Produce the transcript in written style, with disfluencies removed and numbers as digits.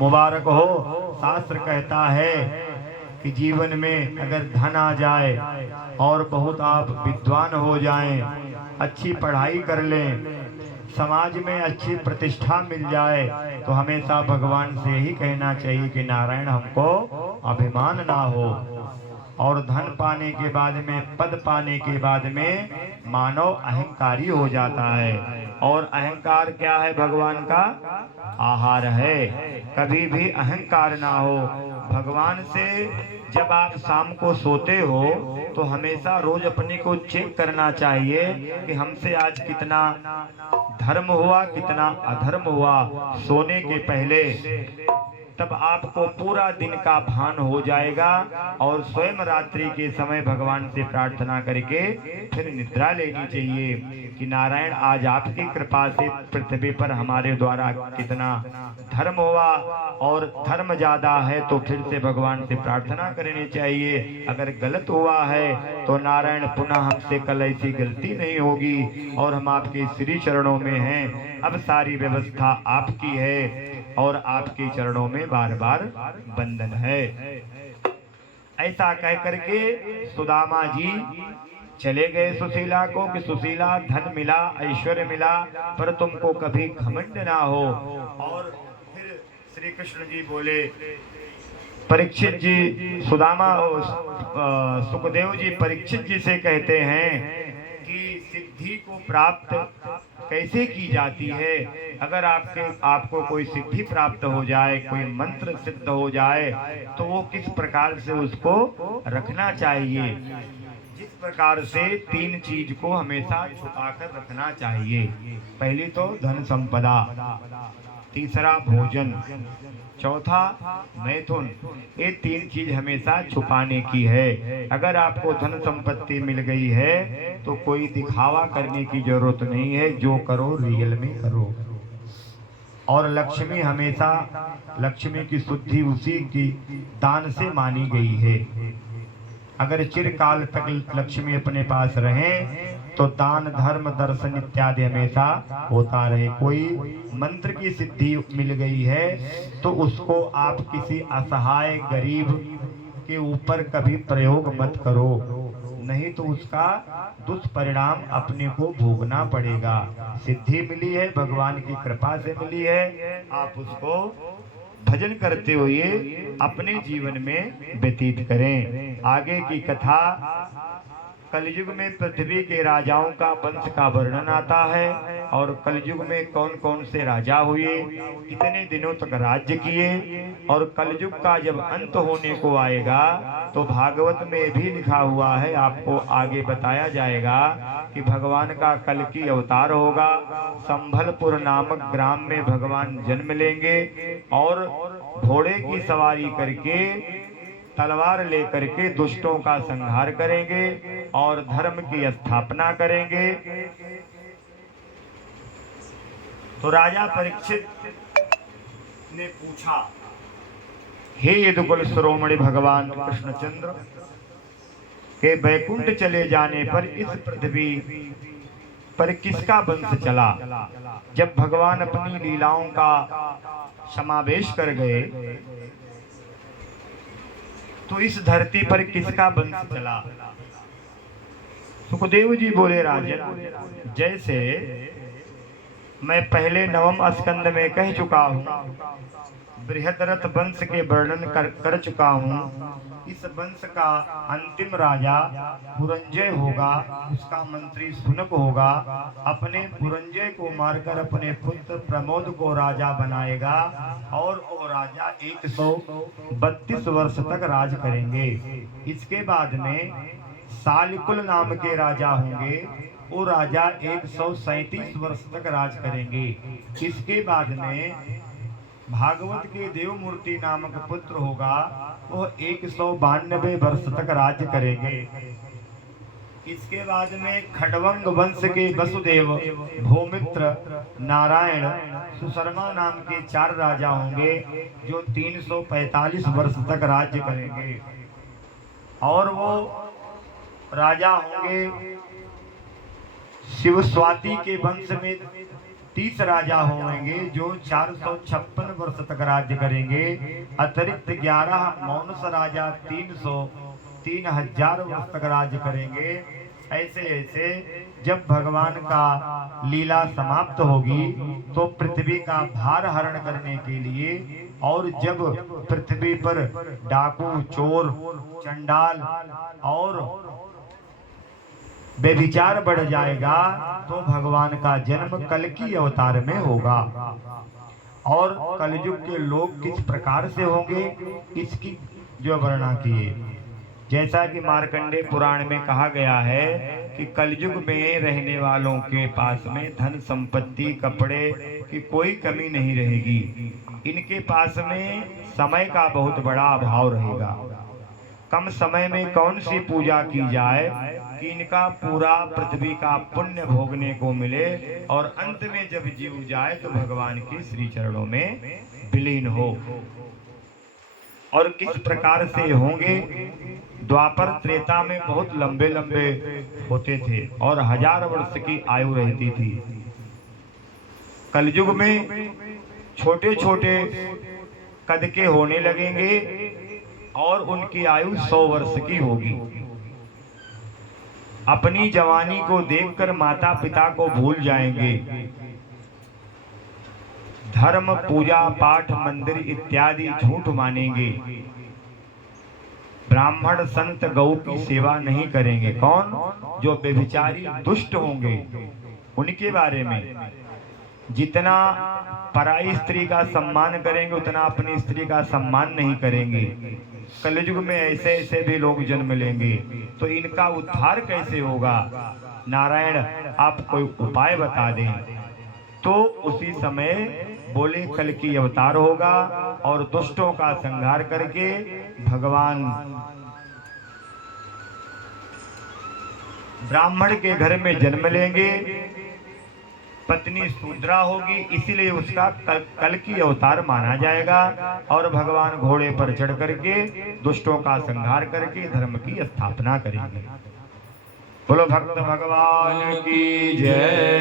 मुबारक हो। शास्त्र कहता है कि जीवन में अगर धन आ जाए और बहुत आप विद्वान हो जाएं, अच्छी पढ़ाई कर लें, समाज में अच्छी प्रतिष्ठा मिल जाए, तो हमेशा भगवान से ही कहना चाहिए कि नारायण हमको अभिमान ना हो। और धन पाने के बाद में, पद पाने के बाद में मानव अहंकारी हो जाता है। और अहंकार क्या है? भगवान का आहार है। कभी भी अहंकार ना हो। भगवान से जब आप शाम को सोते हो तो हमेशा रोज अपने को चेक करना चाहिए कि हमसे आज कितना धर्म हुआ, कितना अधर्म हुआ। सोने के पहले तब आपको पूरा दिन का भान हो जाएगा और स्वयं रात्रि के समय भगवान से प्रार्थना करके फिर निद्रा लेनी चाहिए कि नारायण आज आपकी कृपा से पृथ्वी पर हमारे द्वारा कितना धर्म हुआ, और धर्म ज्यादा है तो फिर से भगवान से प्रार्थना करनी चाहिए। अगर गलत हुआ है तो नारायण पुनः हमसे कल ऐसी गलती नहीं होगी और हम आपके श्री चरणों में हैं। अब सारी व्यवस्था आपकी है और आपके चरणों में बार बार बंधन है। ऐसा कह करके सुदामा जी चले गए सुशीला को कि सुशीला, धन मिला, ऐश्वर्य मिला, पर तुमको कभी घमंड ना हो। और फिर श्री कृष्ण जी बोले, परीक्षित जी, सुदामा सुखदेव जी परीक्षित जी से कहते हैं कि सिद्धि को प्राप्त कैसे की जाती है। अगर आपको कोई सिद्धि प्राप्त हो जाए, कोई मंत्र सिद्ध हो जाए, तो वो किस प्रकार से उसको रखना चाहिए। जिस प्रकार से तीन चीज को हमेशा छुपा कर रखना चाहिए। पहली तो धन संपदा, तीसरा भोजन, चौथा मैथुन। ये तीन चीज हमेशा छुपाने की है। अगर आपको धन संपत्ति मिल गई है तो कोई दिखावा करने की जरूरत नहीं है, जो करो रियल में करो। और लक्ष्मी हमेशा, लक्ष्मी की शुद्धि उसी की दान से मानी गई है। अगर चिरकाल तक लक्ष्मी अपने पास रहे तो दान, धर्म, दर्शन इत्यादि हमेशा होता रहे। कोई मंत्र की सिद्धि मिल गई है तो उसको आप किसी असहाय गरीब के ऊपर कभी प्रयोग मत करो, नहीं तो उसका दुष्परिणाम अपने को भोगना पड़ेगा। सिद्धि मिली है, भगवान की कृपा से मिली है, आप उसको भजन करते हुए अपने जीवन में व्यतीत करें। आगे की कथा, कलयुग में पृथ्वी के राजाओं का वंश का वर्णन आता है और कलयुग में कौन कौन से राजा हुए, कितने दिनों तक राज्य किए, और कलयुग का जब अंत होने को आएगा तो भागवत में भी लिखा हुआ है, आपको आगे बताया जाएगा कि भगवान का कल की अवतार होगा। संभलपुर नामक ग्राम में भगवान जन्म लेंगे और घोड़े की सवारी करके, तलवार लेकर के दुष्टों का संहार करेंगे और धर्म की स्थापना करेंगे। तो राजा परीक्षित ने पूछा, हे यदुकुल शिरोमणि भगवान कृष्णचंद्र के बैकुंठ चले जाने पर इस पृथ्वी पर किसका वंश चला? जब भगवान अपनी लीलाओं का समावेश कर गए तो इस धरती पर किसका वंश चला? सुखदेव जी बोले, राजन, जैसे मैं पहले नवम स्कंद में कह चुका हूँ, बृहदरथ वंश के वर्णन कर चुका हूँ। इस वंश का अंतिम राजा पुरंजय होगा, उसका मंत्री शुनक होगा। अपने पुरंजय को मारकर अपने पुत्र प्रमोद को राजा बनाएगा और वो राजा 132 वर्ष तक राज करेंगे। इसके बाद में सालिकुल नाम के राजा होंगे, वो राजा 137 वर्ष तक राज करेंगे। इसके बाद में भागवत के देवमूर्ति नामक पुत्र होगा, वो 192 वर्ष तक राज्य करेंगे। इसके बाद में खडवंग वंश के वसुदेव, भूमित्र, नारायण, सुशर्मा नाम के 4 राजा होंगे जो 345 वर्ष तक राज्य करेंगे। और वो राजा होंगे शिव स्वाति के वंश में 30 राजा होंगे जो 456 वर्ष तक राज्य करेंगे। अतिरिक्त 11 मौनस राजा 3000 वर्ष तक राज्य करेंगे। ऐसे ऐसे जब भगवान का लीला समाप्त होगी तो पृथ्वी का भार हरण करने के लिए, और जब पृथ्वी पर डाकू, चोर, चंडाल और बेविचार बढ़ जाएगा तो भगवान का जन्म कल्कि अवतार में होगा। और कलयुग के लोग किस प्रकार से होंगे इसकी जो वर्णना किए, जैसा कि मार्कंडेय पुराण में कहा गया है कि कलयुग में रहने वालों के पास में धन संपत्ति कपड़े की कोई कमी नहीं रहेगी। इनके पास में समय का बहुत बड़ा अभाव रहेगा। कम समय में कौन सी पूजा की जाए कि इनका पूरा पृथ्वी का पुण्य भोगने को मिले, और अंत में जब जीव जाए तो भगवान के श्री चरणों में विलीन हो। और किस प्रकार से होंगे, द्वापर त्रेता में बहुत लंबे लंबे होते थे और 1000 वर्ष की आयु रहती थी। कलयुग में छोटे छोटे कद के होने लगेंगे और उनकी आयु 100 वर्ष की होगी। अपनी जवानी को देखकर माता पिता को भूल जाएंगे। धर्म, पूजा पाठ, मंदिर इत्यादि झूठ मानेंगे। ब्राह्मण, संत, गौ की सेवा नहीं करेंगे। कौन? जो बेविचारी दुष्ट होंगे उनके बारे में। जितना पराई स्त्री का सम्मान करेंगे उतना अपनी स्त्री का सम्मान नहीं करेंगे। कलयुग में ऐसे ऐसे भी लोग जन्म लेंगे, तो इनका उद्धार कैसे होगा? नारायण आप कोई उपाय बता दें। तो उसी समय बोले कल्कि अवतार होगा और दुष्टों का संहार करके भगवान ब्राह्मण के घर में जन्म लेंगे। पत्नी शूद्रा होगी, इसीलिए उसका कल्कि अवतार माना जाएगा। और भगवान घोड़े पर चढ़ करके दुष्टों का संहार करके धर्म की स्थापना करेंगे। बोलो भक्त भगवान की जय।